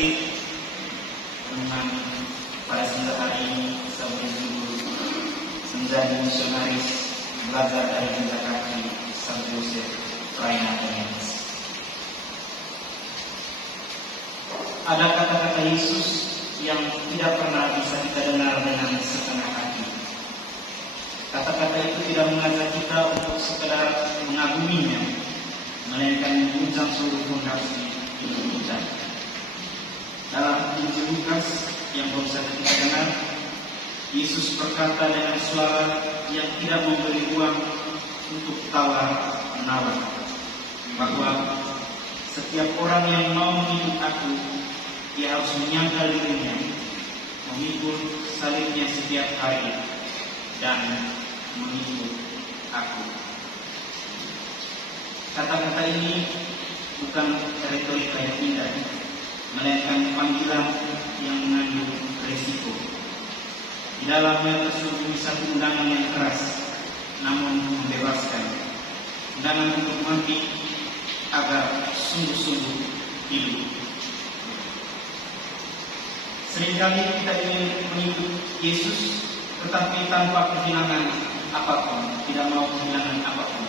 kasih, renungan pada siang hari ini sampai judul menjadi misionaris, belajar dari jejak kaki Santo Yosef Fraina Dominguez. Ada kata-kata Yesus yang tidak pernah bisa kita dengar dengan setengah hati. Kata-kata itu tidak mengajak kita untuk sekedar mengaguminya, melainkan mengucap seluruh fondasi hidup kita. Dalam Injil Lukas yang baru saja kita dengar, Yesus berkata dengan suara yang tidak memberi ruang untuk tawar-menawar, bahwa setiap orang yang mau mengikut aku, dia harus menyangkal dirinya, memikul salibnya setiap hari, dan mengikut aku. Kata-kata ini bukan retorika yang indah, melainkan panggilan yang mengandung resiko. Di dalamnya tersembunyi satu undangan yang keras, namun membebaskan. Undangan untuk mati agar sungguh-sungguh hidup. Seringkali kita ingin mengikut Yesus, tetapi tanpa kehilangan apapun, tidak mau kehilangan apapun.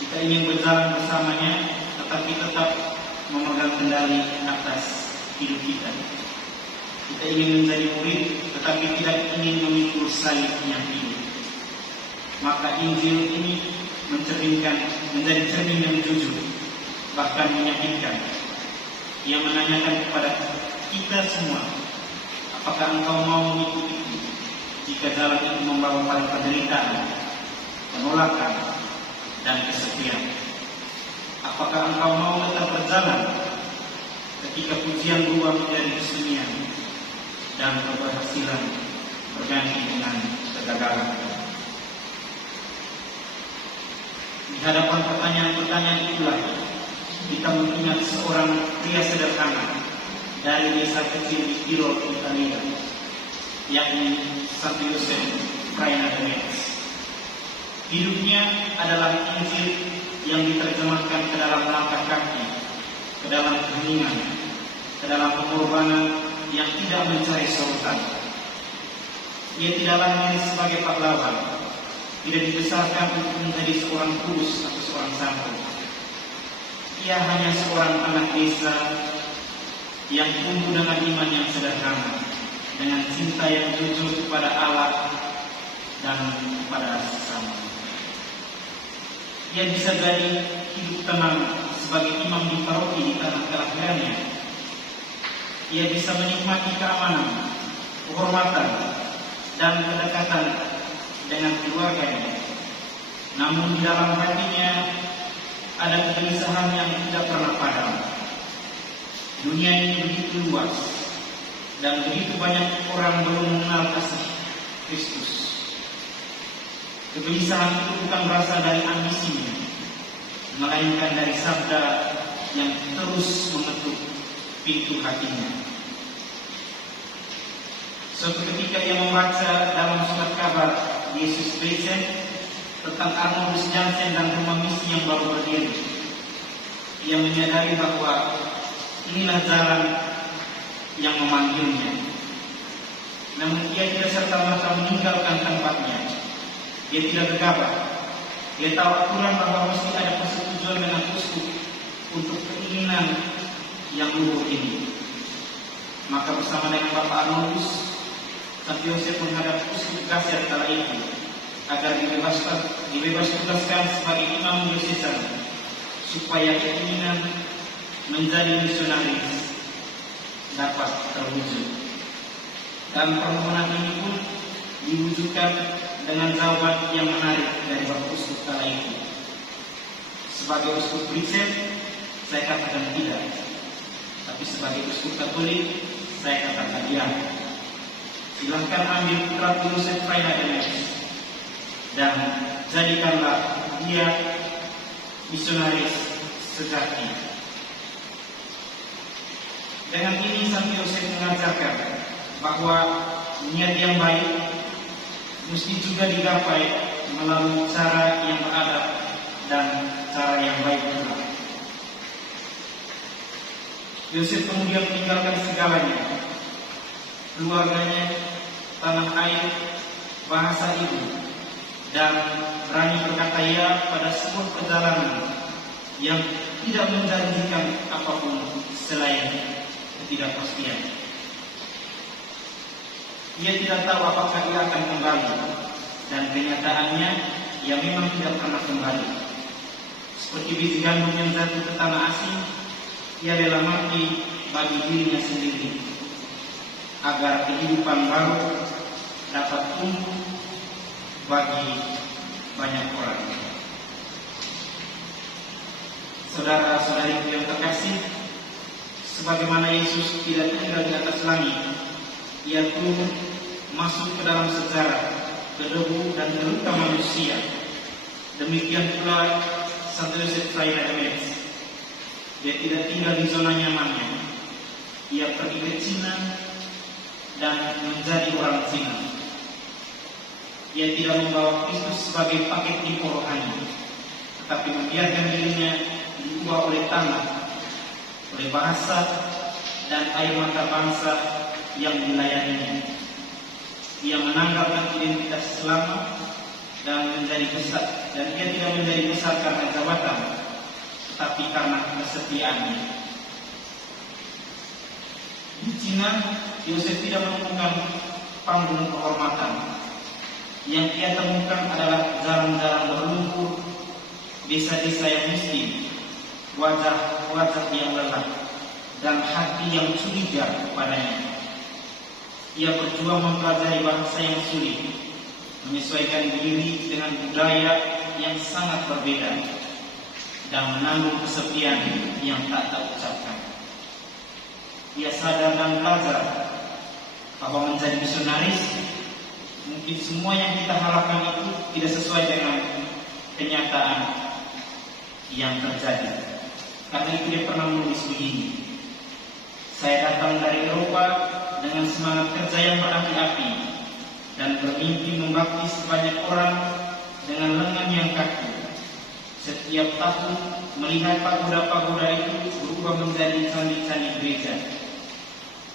Kita ingin berjalan bersamanya, tetapi tetap memegang kendali atas hidup kita. Kita ingin menjadi murid, tetapi tidak ingin memikul salibnya hidup. Maka Injil ini menjadi cermin yang jujur, bahkan menyakitkan. Ia menanyakan kepada kita semua, apakah engkau mau mengikutiku jika jalan itu membawa pada penderitaan, penolakan, dan kesepian? Apakah engkau mau tetap berjalan ketika pujian berubah menjadi kesunyian dan keberhasilan berganti dengan kegagalan? Di hadapan pertanyaan-pertanyaan itulah kita mengingat seorang pria sederhana dari desa kecil di Tirol, Italia, yakni Santo Yosef Fraina Dominguez. Hidupnya adalah Injil yang diterjemahkan ke dalam langkah kaki, ke dalam keheningan, ke dalam pengorbanan yang tidak mencari sorotan. Ia tidak lahir sebagai pahlawan, tidak dibesarkan untuk menjadi seorang kudus atau seorang santo. Ia hanya seorang anak desa yang tumbuh dengan iman yang sederhana, dengan cinta yang jujur kepada Allah dan kepada sesama. Ia bisa jadi hidup tenang sebagai imam di paroki di tanah kelahirannya. Ia bisa menikmati keamanan, kehormatan, dan kedekatan dengan keluarganya. Namun di dalam hatinya ada kegelisahan yang tidak pernah padam. Dunia ini begitu luas dan begitu banyak orang belum mengenal kasih Kristus. Kegelisahan itu bukan berasal dari ambisinya, melainkan dari sabda yang terus mengetuk pintu hatinya. Suatu ketika ia membaca dalam surat kabar Yesus Vincent tentang Arnoldus Jansen dan rumah misi yang baru berdiri. Ia menyadari bahwa inilah jalan yang memanggilnya. Namun ia tidak serta-merta meninggalkan tempatnya. Dia tidak gegabah. Dia tahu aturan bahwa mesti ada persetujuan dengan uskup untuk keinginan yang luhur ini. Maka bersama dengan Bapak Arnoldus, Santo Yosef menghadap uskup Gasiat kala itu agar dibebas tugaskan sebagai imam diosesan, supaya keinginan menjadi misionaris dapat terwujud. Dan permohonan ini pun diwujudkan dengan jawaban yang menarik dari Bapak Uskup kala itu. Sebagai Uskup Princess, saya katakan tidak. Tapi sebagai Uskup Katolik, saya katakan iya. Silahkan ambil putra Yosef Fraina Dominguez dan jadikanlah dia misionaris sejati. Dengan ini Santo Yosef mengajarkan bahwa niat yang baik mesti juga digapai melalui cara yang beradab dan cara yang baik juga. Yosef kemudian meninggalkan segalanya, keluarganya, tanah air, bahasa ibu, dan berani berkata ya pada sebuah perjalanan yang tidak menjanjikan apapun selain ketidakpastian. Ia tidak tahu apakah ia akan kembali, dan kenyataannya ia memang tidak pernah kembali. Seperti biji gandum yang jatuh ke tanah asing, ia rela mati bagi dirinya sendiri, agar kehidupan baru dapat tumbuh bagi banyak orang. Saudara-saudariku yang terkasih, sebagaimana Yesus tidak tinggal di atas langit, ia turun masuk ke dalam sejarah, ke debu dan ke luka manusia. Demikian pula Santo Yosef Fraile Emeris. Dia tidak tinggal di zona nyamannya. Ia pergi ke Cina dan menjadi orang Cina. Ia tidak membawa Kristus sebagai paket info rohani, tetapi membiarkan dirinya diubah oleh tanah, oleh bahasa dan air mata bangsa yang dilayaninya. Ia menanggalkan identitas selama dan menjadi besar, dan ia tidak menjadi besar karena jabatan, tetapi karena kesetiaannya. Di Cina, Yosef tidak menemukan panggung kehormatan. Yang ia temukan adalah jalan-jalan berlumpur, desa-desa yang miskin, wajah-wajah yang lelah, dan hati yang curiga kepadanya. Ia berjuang mempelajari bahasa yang sulit, menyesuaikan diri dengan budaya yang sangat berbeda, dan menanggung kesepian yang tak terucapkan. Ia sadar dan belajar bahwa menjadi misionaris mungkin semua yang kita harapkan itu tidak sesuai dengan kenyataan yang terjadi. Karena itu dia pernah menulis begini: saya datang dari Eropa dengan semangat kerja yang berapi-api dan bermimpi membaptis banyak orang dengan lengan yang kaku. Setiap tahun melihat pagoda-pagoda itu berubah menjadi candi-candi gereja.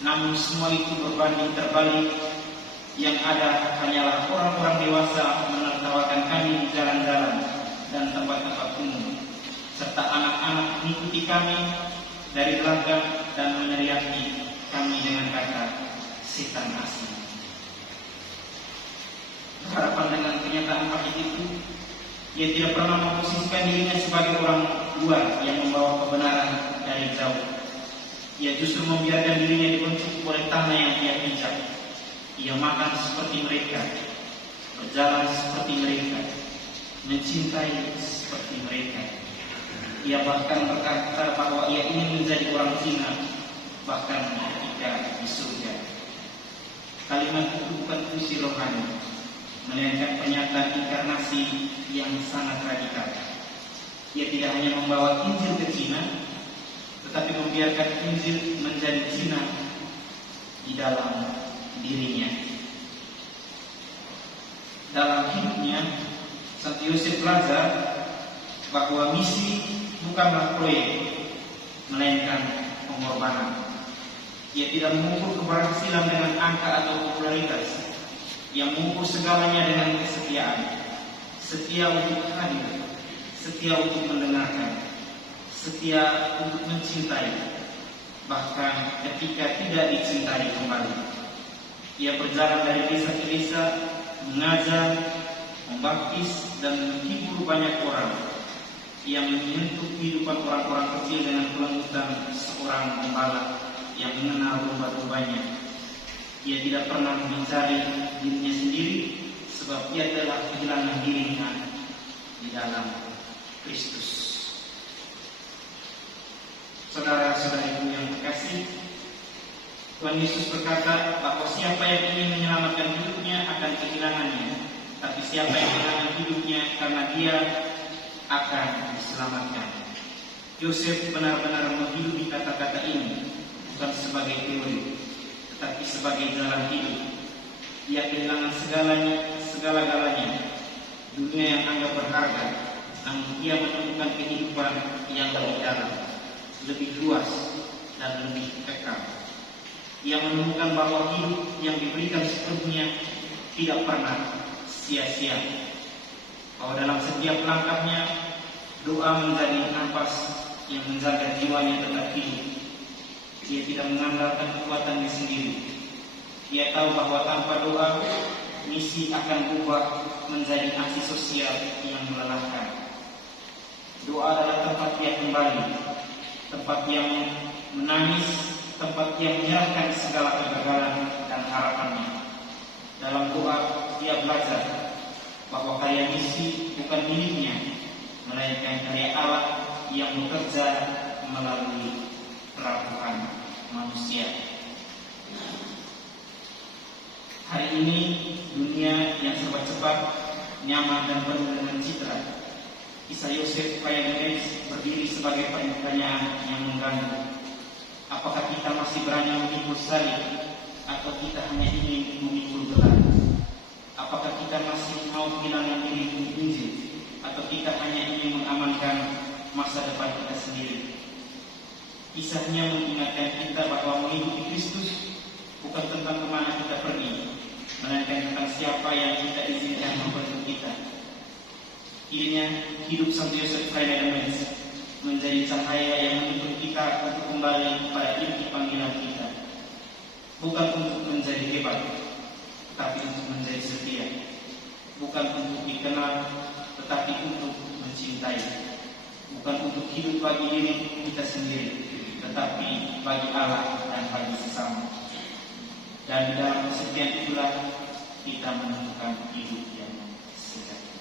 Namun semua itu berbanding terbalik. Yang ada hanyalah orang-orang dewasa menertawakan kami di jalan-jalan dan tempat-tempat umum, serta anak-anak mengikuti kami dari belakang dan meneriaki kami dengan kata setan asing. Berhadapan dengan kenyataan pahit itu, ia tidak pernah memposisikan dirinya sebagai orang luar yang membawa kebenaran dari jauh. Ia justru membiarkan dirinya dibentuk oleh tanah yang ia pijak. Ia makan seperti mereka, berjalan seperti mereka, mencintai seperti mereka. Ia bahkan berkata bahwa ia ingin menjadi orang Cina, bahkan ketika di surga. Kalimat itu bukan puisi rohani, melainkan pernyataan inkarnasi yang sangat radikal. Ia tidak hanya membawa Injil ke Cina, tetapi membiarkan Injil menjadi Cina di dalam dirinya. Dalam hidupnya, Santo Yosef belajar bahwa misi bukanlah proyek, melainkan pengorbanan. Ia tidak mengukur keberhasilan dengan angka atau popularitas. Ia mengukur segalanya dengan kesetiaan. Setia untuk hadir, setia untuk mendengarkan, setia untuk mencintai, bahkan ketika tidak dicintai kembali. Ia berjalan dari desa ke desa, mengajar, membaptis, dan menghibur banyak orang. Ia menyentuh kehidupan orang-orang kecil dengan kelembutan seorang gembala yang mengenal domba-dombanya. Ia tidak pernah mencari dirinya sendiri, sebab ia telah kehilangan dirinya di dalam Kristus. Saudara-saudariku yang terkasih, Tuhan Yesus berkata bahwa siapa yang ingin menyelamatkan hidupnya akan kehilangannya, tapi siapa yang kehilangan hidupnya karena dia akan diselamatkan. Yosef benar-benar menghidupi kata-kata ini bukan sebagai teori, tetapi sebagai jalan hidup. Ia kehilangan segala-galanya, dunia yang anggap berharga, namun ia menemukan kehidupan yang lebih dalam, lebih luas, dan lebih kekal. Ia menemukan bahwa hidup yang diberikan sepenuhnya tidak pernah sia-sia. Bahwa dalam setiap langkahnya, doa menjadi nafas yang menjaga jiwanya tetap hidup. Dia tidak mengandalkan kekuatannya sendiri. Dia tahu bahwa tanpa doa, misi akan berubah menjadi aksi sosial yang melelahkan. Doa adalah tempat dia kembali, tempat yang menangis, tempat yang menyerahkan segala kegagalan dan harapannya. Dalam doa, dia belajar bahwa karya misi bukan miliknya, melainkan karya Allah yang bekerja melalui perakuan manusia. Hari ini dunia yang serba cepat, nyaman dan penuh dengan citra. Kisah Yosef Kayanides berdiri sebagai pertanyaan yang mengganggu. Apakah kita masih berani memikul salib, atau kita hanya ingin memikul gelar? Apakah kita masih mau kehilangan diri untuk Injil, atau kita hanya ingin mengamankan masa depan kita sendiri? Kisahnya mengingatkan kita bahwa mengikuti Kristus bukan tentang kemana kita pergi, melainkan tentang siapa yang kita izinkan membantu kita. Kiranya hidup Santo Yosef Kayanides menjadi cahaya yang menuntun kita untuk kembali pada inti panggilan kita, bukan untuk menjadi hebat, tetapi untuk menjadi setia, bukan untuk dikenal, tetapi untuk mencintai, bukan untuk hidup bagi diri kita sendiri, tetapi bagi Allah dan bagi sesama. Dan di dalam kesetiaan itulah kita menemukan hidup yang sejati.